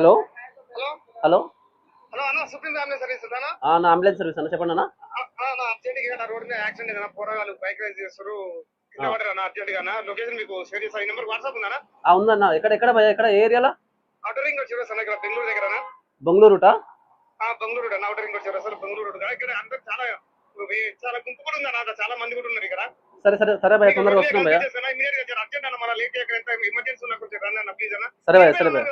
Hello hello hello hello అన్న supreme ambulance service అన్న నా అంబులెన్స్ సర్వీస్ అన్న చెప్పండి అన్న. అన్న అర్జెంట్ గా రోడ్ మీద యాక్సిడెంట్ ఏదైనా పోరగాళ్ళు బైక్ రైడ్ చేస్తారు కింద పడారు అన్న అర్జెంట్ గా లొకేషన్ మీకు షేర్ చేస్తాను. ఈ నెంబర్ వాట్సాప్ ఉందా ఉందన్న. ఎక్కడ ఎక్కడ ఎక్కడ ఏ ఏరియాలో? అవుటర్ రింగ్ రోడ్ చివరి ఇక్కడ బెంగళూరు దగ్గర బెంగళూరుటా? Bengaluru road outer ring road చివరి బెంగళూరు రోడ్ ఇక్కడ అందరూ చాలా గుంపు కూడా ఉంది అన్న, చాలా మంది కూడా ఉన్నారు ఇక్కడ. సరే సరే సరే భయ, తొందరగా వస్తున్నాం భయ. అర్జెంట్ అన్న మన లేట్ చేయకుండా ఎమర్జెన్సీ ఉన్నా కొంచెం రండి అన్న ప్లీజ్ అన్న. సరే భయ సరే భయ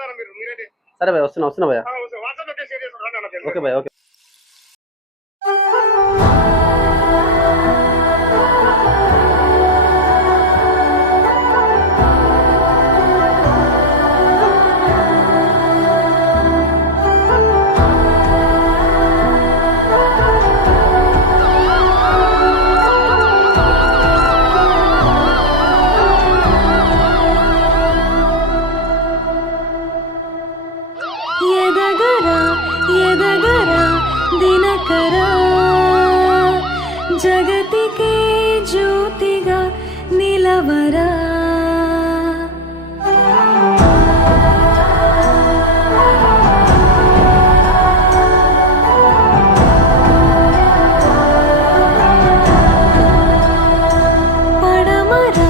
మీరే సరే భయ వస్తున్నా భయ. వాట్సాప్ లో షేర్ చేస్తాను రండి అన్న. ఓకే భయ ఓకే. జగతికే జ్యోతిగా నిలవరా పడమరా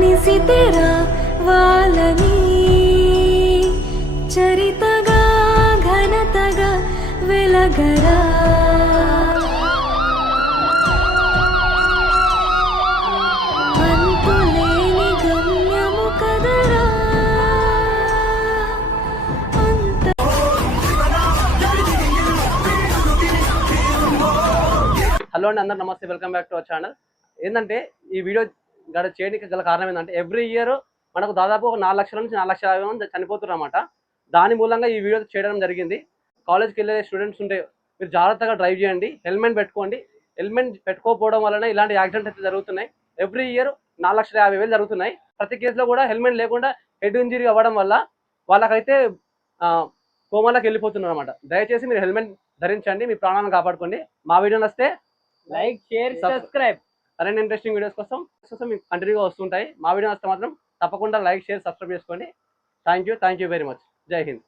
నిశితెరా వాళ్ళని చరితగా ఘనతగా వెలగరా. హలో అండి, అందరూ నమస్తే, welcome back to our channel. ఏంటంటే ఈ వీడియో చేయడానికి గల కారణం ఏంటంటే ఎవ్రీ ఇయర్ మనకు దాదాపు ఒక 4 లక్షల నుంచి 4,50,000 మంది చనిపోతున్నారు అన్నమాట. దాని మూలంగా ఈ వీడియో చేయడం జరిగింది. కాలేజ్కి వెళ్ళే స్టూడెంట్స్ ఉంటే మీరు జాగ్రత్తగా డ్రైవ్ చేయండి, హెల్మెట్ పెట్టుకోండి. హెల్మెట్ పెట్టుకోకపోవడం వలన ఇలాంటి యాక్సిడెంట్స్ అయితే జరుగుతున్నాయి. ఎవ్రీ ఇయర్ 4,50,000 జరుగుతున్నాయి. ప్రతి కేసులో కూడా హెల్మెట్ లేకుండా హెడ్ ఇంజరీ అవ్వడం వల్ల వాళ్ళకైతే కోమాలకు వెళ్ళిపోతున్నారు అన్నమాట. దయచేసి మీరు హెల్మెట్ ధరించండి, మీ ప్రాణాలను కాపాడుకోండి. మా వీడియో నచ్చితే లైక్, షేర్, సబ్స్క్రైబ్. మరిన్ని ఇంట్రెస్టింగ్ వీడియోస్ కోసం మీకు కంటిన్యూగా వస్తుంటాయి. మా వీడియో నచ్చితే మాత్రం తప్పకుండా లైక్, షేర్, సబ్స్క్రైబ్ చేసుకోండి. Thank you very much. జై హింద్.